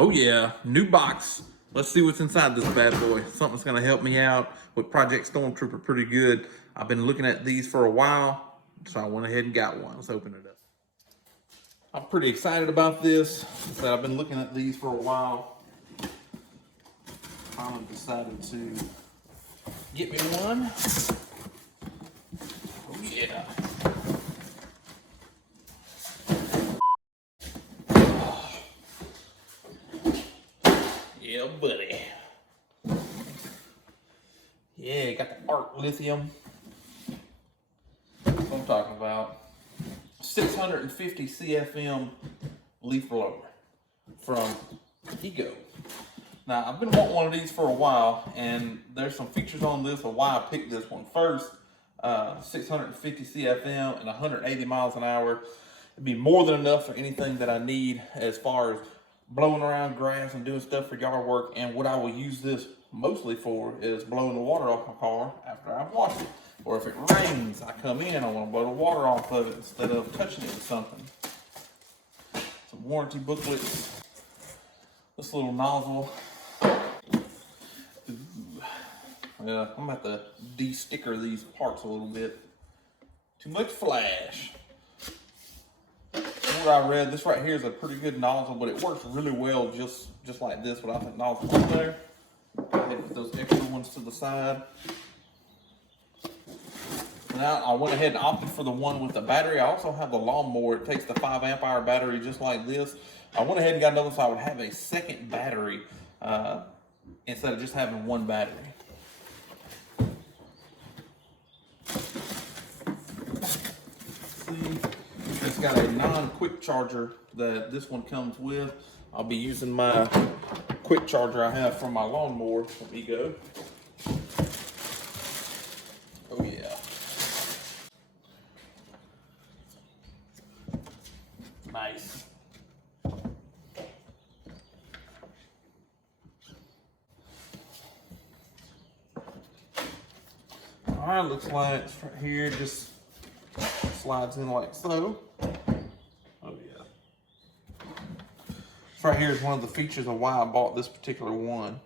Oh yeah, new box. Let's see what's inside this bad boy. Something's gonna help me out with Project Stormtrooper pretty good. I've been looking at these for a while, so I went ahead and got one. Let's open it up. I'm pretty excited about this. I've been looking at these for a while. Finally decided to get me one. Oh yeah. Yeah, buddy. Yeah, got the arc lithium. That's what I'm talking about. 650 CFM leaf blower from Ego. Now, I've been wanting one of these for a while, and there's some features on this of why I picked this one. First, 650 CFM and 180 miles an hour. It'd be more than enough for anything that I need as far as blowing around grass and doing stuff for yard work. And what I will use this mostly for is blowing the water off my car after I've washed it. Or if it rains, I come in, I want to blow the water off of it instead of touching it with something. Some warranty booklets. This little nozzle. Ooh. Yeah, I'm about to de-sticker these parts a little bit. Too much flash. What I read, this right here is a pretty good nozzle, but it works really well just like this without that nozzle on there. Go ahead and put those extra ones to the side. Now I went ahead and opted for the one with the battery. I also have the lawnmower. It takes the 5 amp hour battery just like this. I went ahead and got another so I would have a second battery instead of just having one battery. See, it's got a non-quick charger that this one comes with. I'll be using my quick charger I have from my lawnmower from Ego. Oh yeah. Nice. All right, looks like it's right here, just slides in like so. Oh yeah. This right here is one of the features of why I bought this particular one.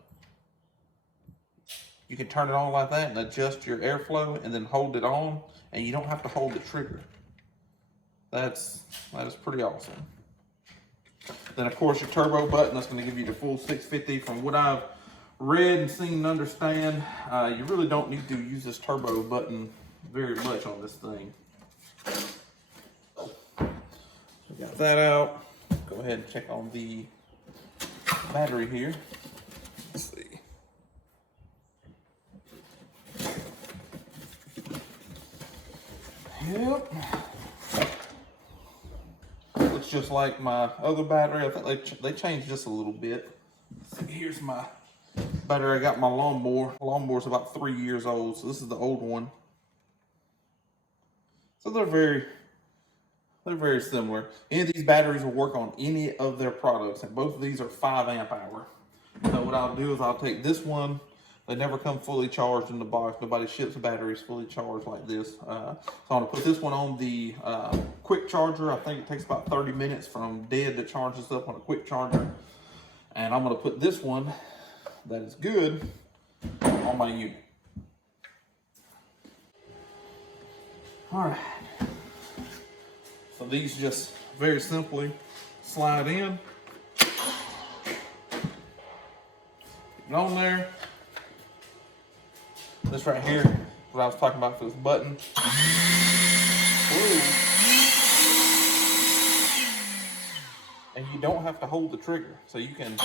You can turn it on like that and adjust your airflow and then hold it on, and you don't have to hold the trigger. That is pretty awesome. Then of course your turbo button, that's going to give you the full 650. From what I've read and seen and understand, you really don't need to use this turbo button very much on this thing. So got that out. Go ahead and check on the battery here. Let's see. Yep. Looks just like my other battery. I think they changed just a little bit. See, here's my battery I got my lawnmower. The lawnmower's about 3 years old, so this is the old one. So they're very similar. Any of these batteries will work on any of their products, and both of these are 5 amp hour. So what I'll do is I'll take this one. They never come fully charged in the box. Nobody ships batteries fully charged like this. So I'm gonna put this one on the quick charger. I think it takes about 30 minutes from dead to charge this up on a quick charger. And I'm gonna put this one that is good on my unit. All right. So these just very simply slide in. Get it on there. This right here, what I was talking about for this button. Ooh. And you don't have to hold the trigger, so you can,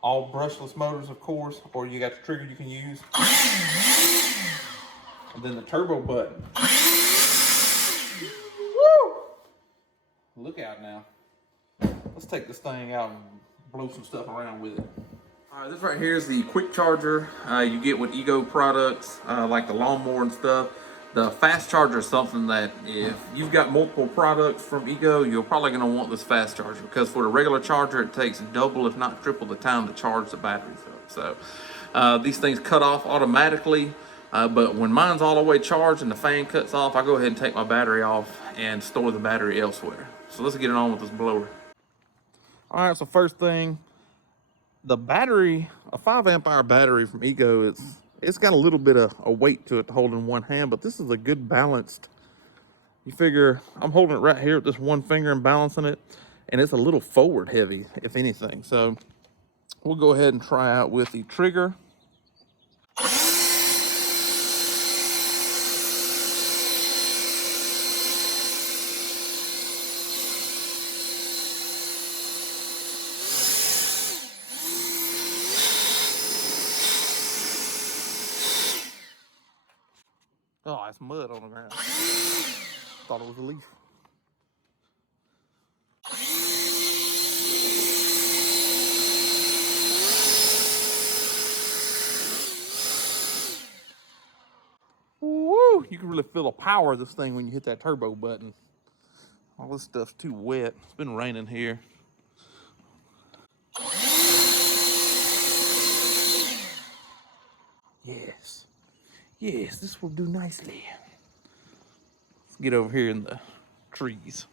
all brushless motors of course, or you got the trigger you can use. And then the turbo button. Woo! Look out now. Let's take this thing out and blow some stuff around with it. All right, this right here is the quick charger you get with Ego products, like the lawnmower and stuff. The fast charger is something that if you've got multiple products from Ego, you're probably going to want this fast charger, because for the regular charger, it takes double, if not triple, the time to charge the batteries up. So these things cut off automatically, but when mine's all the way charged and the fan cuts off, I go ahead and take my battery off and store the battery elsewhere. So let's get it on with this blower. All right, so first thing, the battery, a 5 amp hour battery from Ego, it's got a little bit of a weight to it to hold in one hand, but this is a good balanced. You figure I'm holding it right here with this one finger and balancing it, and it's a little forward heavy, if anything. So we'll go ahead and try out with the trigger. Oh, that's mud on the ground. Thought it was a leaf. Woo! You can really feel the power of this thing when you hit that turbo button. All this stuff's too wet. It's been raining here. Yes. Yes, this will do nicely. Let's get over here in the trees.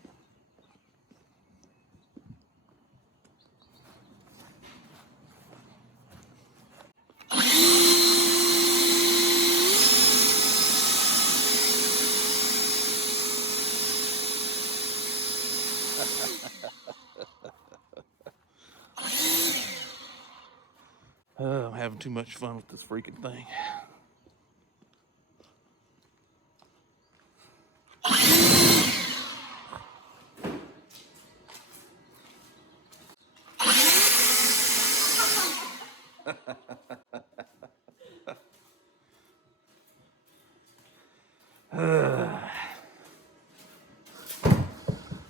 I'm having too much fun with this freaking thing.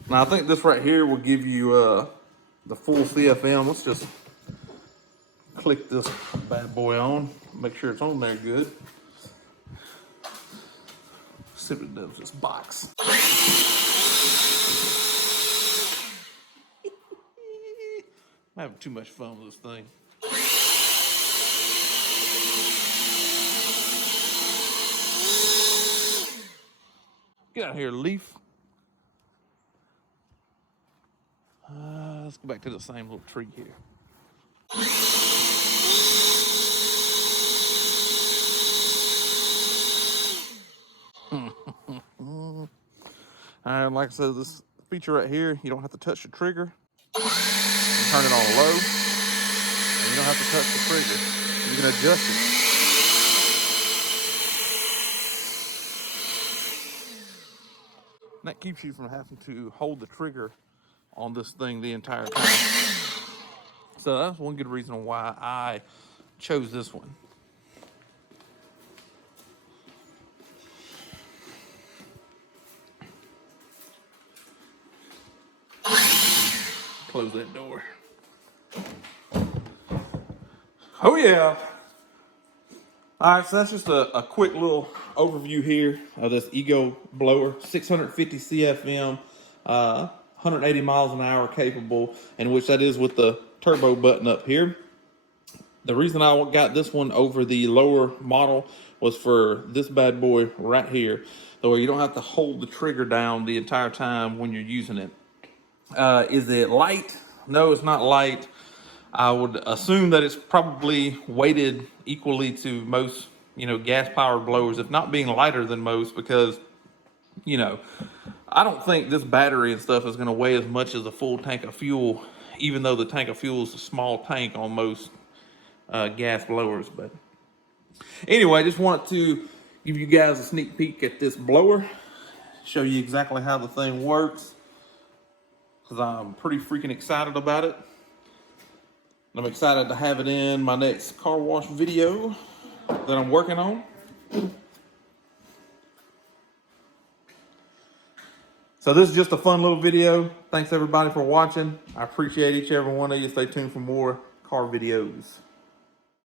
Now I think this right here will give you the full CFM. Let's just click this bad boy on, make sure it's on there good. See what it does with this box. I'm having too much fun with this thing. Get out of here, Leaf. Let's go back to the same little tree here. And like I said, this feature right here, you don't have to touch the trigger. You turn it on low, and you don't have to touch the trigger. You can adjust it. And that keeps you from having to hold the trigger on this thing the entire time. So that's one good reason why I chose this one. Close that door. Oh yeah. All right, so that's just a quick little overview here of this Ego blower, 650 CFM, 180 miles an hour capable, in which that is with the turbo button up here. The reason I got this one over the lower model was for this bad boy right here, the way you don't have to hold the trigger down the entire time when you're using it. Is it light? No, it's not light. I would assume that it's probably weighted equally to most, gas-powered blowers, if not being lighter than most, because, I don't think this battery and stuff is going to weigh as much as a full tank of fuel, even though the tank of fuel is a small tank on most gas blowers. But anyway, I just wanted to give you guys a sneak peek at this blower, show you exactly how the thing works, because I'm pretty freaking excited about it. I'm excited to have it in my next car wash video that I'm working on. So this is just a fun little video. Thanks everybody for watching. I appreciate each and every one of you. Stay tuned for more car videos.